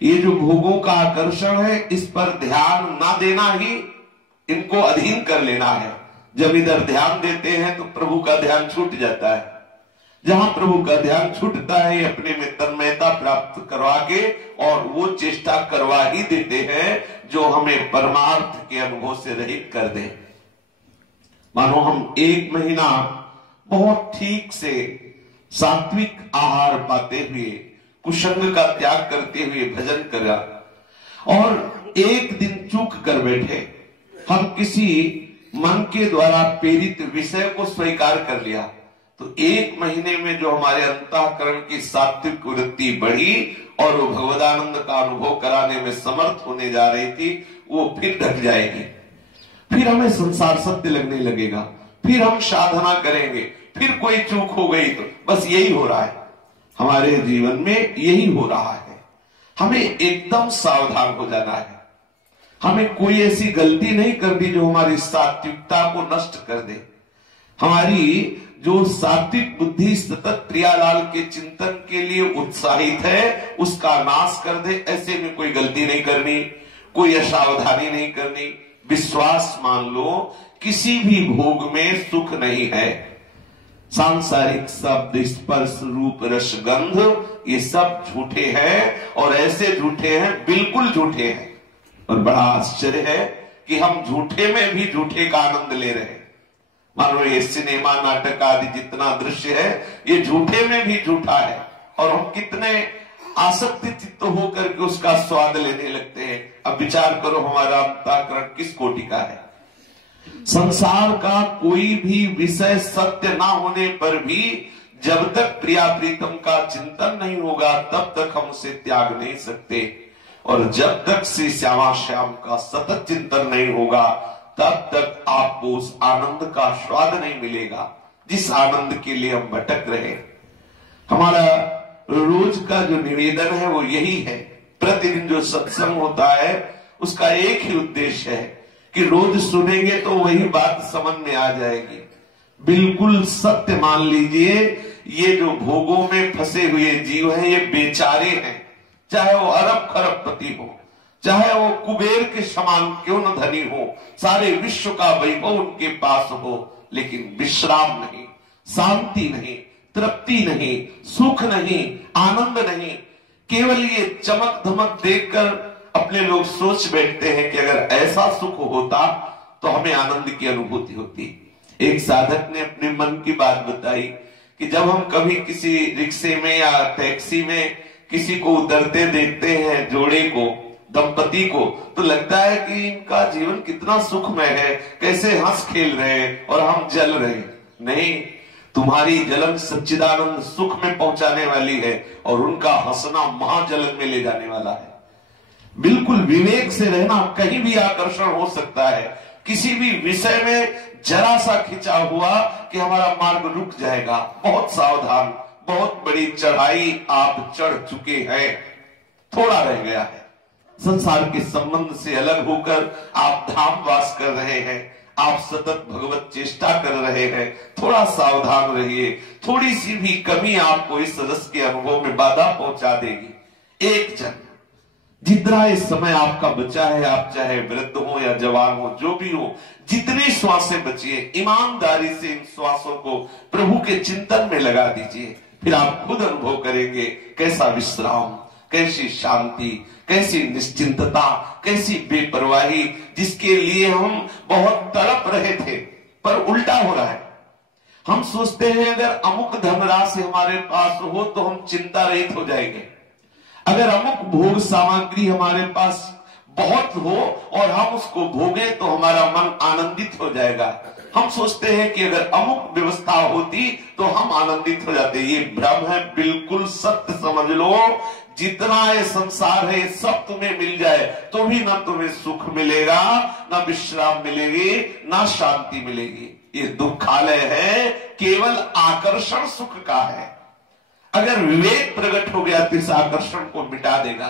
ये जो भोगों का आकर्षण है, इस पर ध्यान ना देना ही इनको अधीन कर लेना है। जब इधर ध्यान देते हैं तो प्रभु का ध्यान छूट जाता है। जहां प्रभु का ध्यान छूटता है, ये अपने में तन्मयता प्राप्त करवा के और वो चेष्टा करवा ही देते हैं जो हमें परमार्थ के अनुभव से रहित कर दे। मानो हम 1 महीना बहुत ठीक से सात्विक आहार पाते हुए, कुसंग का त्याग करते हुए भजन करा, और एक दिन चूक कर बैठे, हम किसी मन के द्वारा प्रेरित विषय को स्वीकार कर लिया, तो 1 महीने में जो हमारे अंतःकरण की सात्विक वृत्ति बढ़ी और वो भगवदानंद का अनुभव कराने में समर्थ होने जा रही थी, वो फिर ढक जाएगी। फिर हमें संसार सत्य लगने लगेगा, फिर हम साधना करेंगे, फिर कोई चूक हो गई तो बस यही हो रहा है हमारे जीवन में, यही हो रहा है। हमें एकदम सावधान हो जाना है। हमें कोई ऐसी गलती नहीं करनी जो हमारी सात्विकता को नष्ट कर दे। हमारी जो सात्विक बुद्धि सतत प्रियालाल के चिंतन के लिए उत्साहित है, उसका नाश कर दे। ऐसे में कोई गलती नहीं करनी, कोई असावधानी नहीं करनी। विश्वास मान लो, किसी भी भोग में सुख नहीं है। सांसारिक शब्द, स्पर्श, रूप, रस, गंध, ये सब झूठे हैं, और ऐसे झूठे हैं, बिल्कुल झूठे हैं। और बड़ा आश्चर्य है कि हम झूठे में भी झूठे का आनंद ले रहे हैं। मान लो ये सिनेमा, नाटक आदि जितना दृश्य है, ये झूठे में भी झूठा है, और हम कितने आसक्ति चित्त होकर के उसका स्वाद लेने लगते हैं। अब विचार करो, हमारा अंतःकरण किस कोटि का है। संसार का कोई भी विषय सत्य ना होने पर भी जब तक प्रिया प्रीतम का चिंतन नहीं होगा, तब तक हम उसे त्याग नहीं सकते। और जब तक श्री श्यामा श्याम का सतत चिंतन नहीं होगा, तब तक आपको उस आनंद का स्वाद नहीं मिलेगा जिस आनंद के लिए हम भटक रहे। हमारा रोज का जो निवेदन है वो यही है। प्रतिदिन जो सत्संग होता है उसका एक ही उद्देश्य है कि रोज सुनेंगे तो वही बात समझ में आ जाएगी। बिल्कुल सत्य मान लीजिए, ये जो भोगों में फंसे हुए जीव हैं, ये बेचारे हैं। चाहे वो अरब खरबपति हो, चाहे वो कुबेर के समान क्यों न धनी हो, सारे विश्व का वैभव उनके पास हो, लेकिन विश्राम नहीं, शांति नहीं, तृप्ति नहीं, सुख नहीं, आनंद नहीं। केवल ये चमक धमक देखकर अपने लोग सोच बैठते हैं कि अगर ऐसा सुख होता तो हमें आनंद की अनुभूति होती। एक साधक ने अपने मन की बात बताई कि जब हम कभी किसी रिक्शे में या टैक्सी में किसी को उतरते देखते हैं, जोड़े को, दंपति को, तो लगता है कि इनका जीवन कितना सुखमय है, कैसे हंस खेल रहे हैं और हम जल रहे हैं। नहीं, तुम्हारी जलन सच्चिदानंद सुख में पहुंचाने वाली है और उनका हंसना महाजलन में ले जाने वाला है। बिल्कुल विवेक से रहना। कहीं भी आकर्षण हो सकता है, किसी भी विषय में जरा सा खिंचा हुआ कि हमारा मार्ग रुक जाएगा। बहुत सावधान। बहुत बड़ी चढ़ाई आप चढ़ चुके हैं, थोड़ा रह गया है। संसार के संबंध से अलग होकर आप धाम वास कर रहे हैं, आप सतत भगवत चेष्टा कर रहे हैं। थोड़ा सावधान रहिए। थोड़ी सी भी कमी आपको इस रस के अनुभव में बाधा पहुंचा देगी। एक जन जितना इस समय आपका बचा है, आप चाहे वृद्ध हो या जवान हो, जो भी हो, जितनी श्वासें बची है, ईमानदारी से इन श्वासों को प्रभु के चिंतन में लगा दीजिए। फिर आप खुद अनुभव करेंगे कैसा विश्राम, कैसी शांति, कैसी निश्चिंतता, कैसी बेपरवाही, जिसके लिए हम बहुत तड़प रहे थे पर उल्टा हो रहा है। हम सोचते हैं अगर अमुक धनराशि हमारे पास हो तो हम चिंता रहित हो जाएंगे। अगर अमुक भोग सामग्री हमारे पास बहुत हो और हम उसको भोगे तो हमारा मन आनंदित हो जाएगा। हम सोचते हैं कि अगर अमुक व्यवस्था होती तो हम आनंदित हो जाते। ये भ्रम है, बिल्कुल सत्य समझ लो। जितना ये संसार है सब तुम्हें मिल जाए तो भी ना तुम्हें सुख मिलेगा, ना विश्राम मिलेगी, ना शांति मिलेगी। ये दुखालय है, केवल आकर्षण सुख का है। अगर विवेक प्रकट हो गया तो इस आकर्षण को मिटा देगा।